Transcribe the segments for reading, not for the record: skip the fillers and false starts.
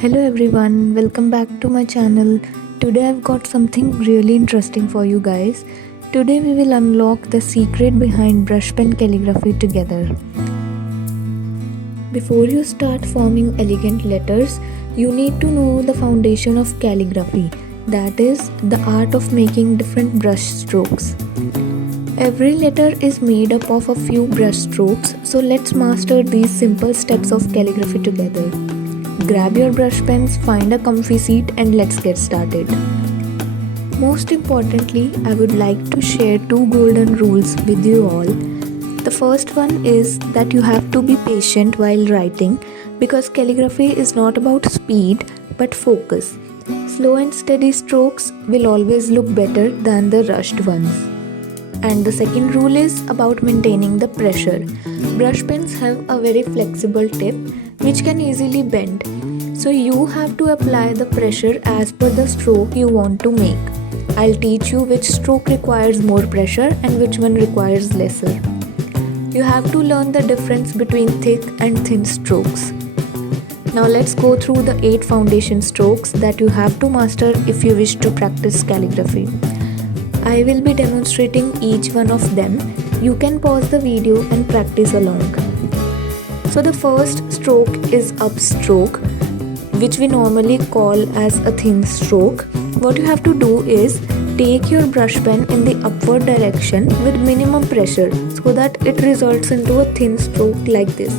Hello everyone, welcome back to my channel. Today I've got something really interesting for you guys. Today we will unlock the secret behind brush pen calligraphy together. Before you start forming elegant letters, you need to know the foundation of calligraphy, that is, the art of making different brush strokes. Every letter is made up of a few brush strokes, so let's master these simple steps of calligraphy together. Grab your brush pens, find a comfy seat and let's get started. Most importantly, I would like to share two golden rules with you all. The first one is that you have to be patient while writing because calligraphy is not about speed but focus. Slow and steady strokes will always look better than the rushed ones. And the second rule is about maintaining the pressure. Brush pens have a very flexible tip which can easily bend. So you have to apply the pressure as per the stroke you want to make. I'll teach you which stroke requires more pressure and which one requires lesser. You have to learn the difference between thick and thin strokes. Now let's go through the 8 foundation strokes that you have to master if you wish to practice calligraphy. I will be demonstrating each one of them. You can pause the video and practice along. So the first stroke is upstroke, which we normally call as a thin stroke. What you have to do is take your brush pen in the upward direction with minimum pressure so that it results into a thin stroke like this.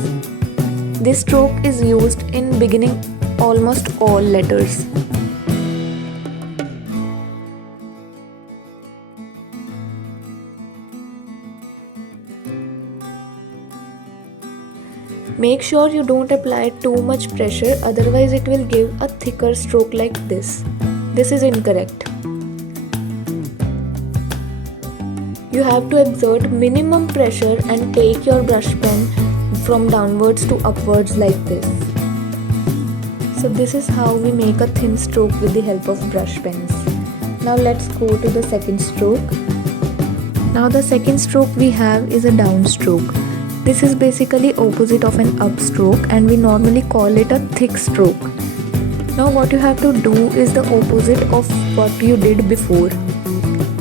This stroke is used in beginning almost all letters. Make sure you don't apply too much pressure, otherwise it will give a thicker stroke like this. This is incorrect. You have to exert minimum pressure and take your brush pen from downwards to upwards like this. So this is how we make a thin stroke with the help of brush pens. Now let's go to the second stroke. Now the second stroke we have is a downstroke. This is basically opposite of an upstroke and we normally call it a thick stroke. Now what you have to do is the opposite of what you did before.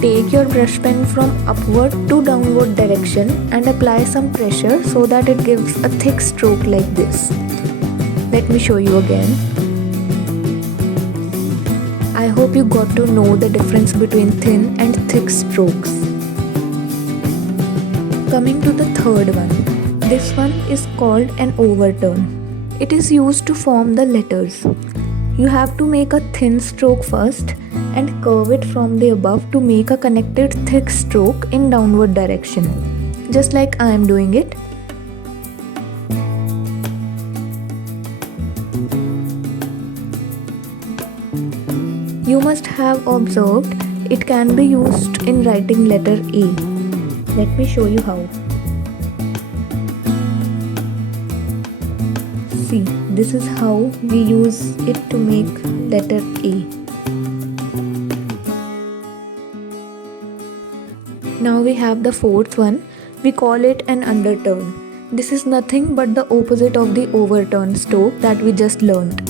Take your brush pen from upward to downward direction and apply some pressure so that it gives a thick stroke like this. Let me show you again. I hope you got to know the difference between thin and thick strokes. Coming to the third one. This one is called an overturn. It is used to form the letters. You have to make a thin stroke first and curve it from the above to make a connected thick stroke in downward direction. Just like I am doing it. You must have observed it can be used in writing letter A. Let me show you how. See, this is how we use it to make letter A. Now we have the fourth one. We call it an underturn. This is nothing but the opposite of the overturn stroke that we just learned.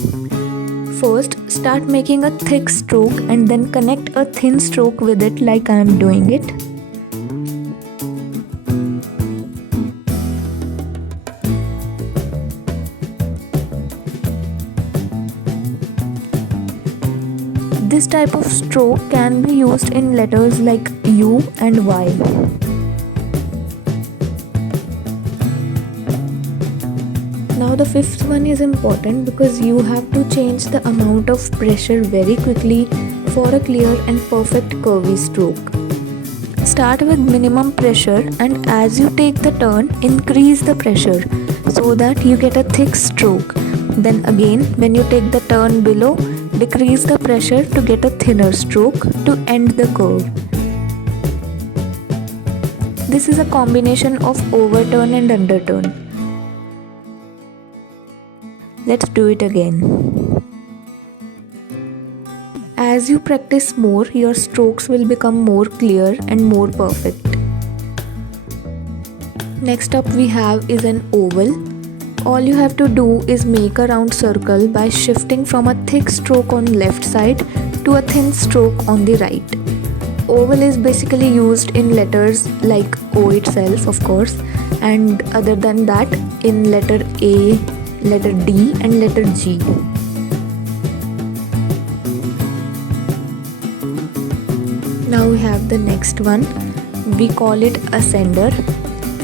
First, start making a thick stroke and then connect a thin stroke with it like I am doing it. This type of stroke can be used in letters like U and Y. Now the fifth one is important because you have to change the amount of pressure very quickly for a clear and perfect curvy stroke. Start with minimum pressure and as you take the turn, increase the pressure so that you get a thick stroke. Then again, when you take the turn below, decrease the pressure to get a thinner stroke to end the curve. This is a combination of overturn and underturn. Let's do it again. As you practice more, your strokes will become more clear and more perfect. Next up we have is an oval. All you have to do is make a round circle by shifting from a thick stroke on left side to a thin stroke on the right. Oval is basically used in letters like O itself, of course, and other than that in letter A, letter D and letter G. Now we have the next one. We call it ascender.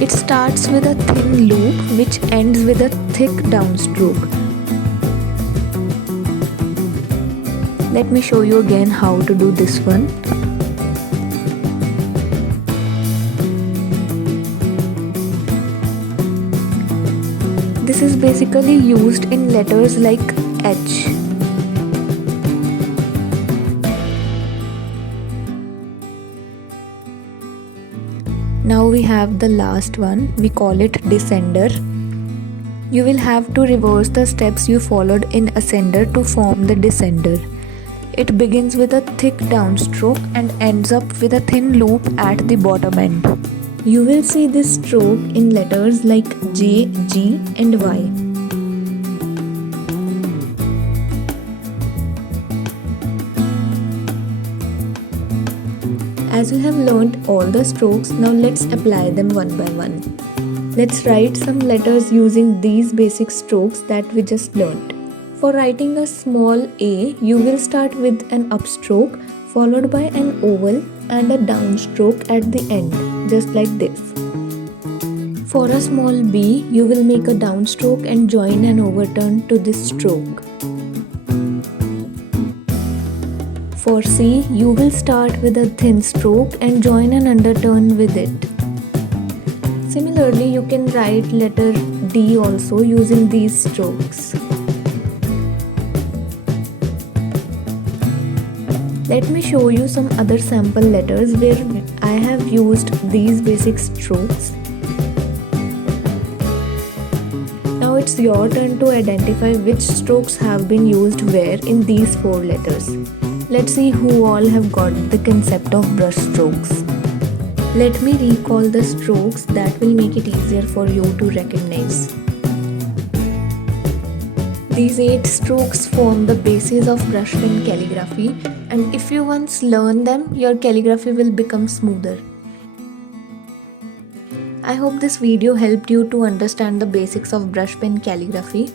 It starts with a thin loop which ends with a thick downstroke. Let me show you again how to do this one. This is basically used in letters like H. Now we have the last one. We call it descender. You will have to reverse the steps you followed in ascender to form the descender. It begins with a thick downstroke and ends up with a thin loop at the bottom end. You will see this stroke in letters like J, G and Y. As you have learnt all the strokes, now let's apply them one by one. Let's write some letters using these basic strokes that we just learnt. For writing a small a, you will start with an upstroke followed by an oval and a downstroke at the end, just like this. For a small b, you will make a downstroke and join an overturn to this stroke. For C, you will start with a thin stroke and join an underturn with it. Similarly, you can write letter D also using these strokes. Let me show you some other sample letters where I have used these basic strokes. Now it's your turn to identify which strokes have been used where in these 4 letters. Let's see who all have got the concept of brush strokes. Let me recall the strokes that will make it easier for you to recognize. These 8 strokes form the basis of brushpen calligraphy, and if you once learn them, your calligraphy will become smoother. I hope this video helped you to understand the basics of brushpen calligraphy.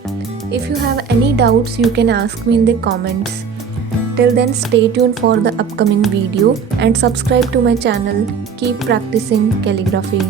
If you have any doubts, you can ask me in the comments. Till then, stay tuned for the upcoming video and subscribe to my channel. Keep practicing calligraphy.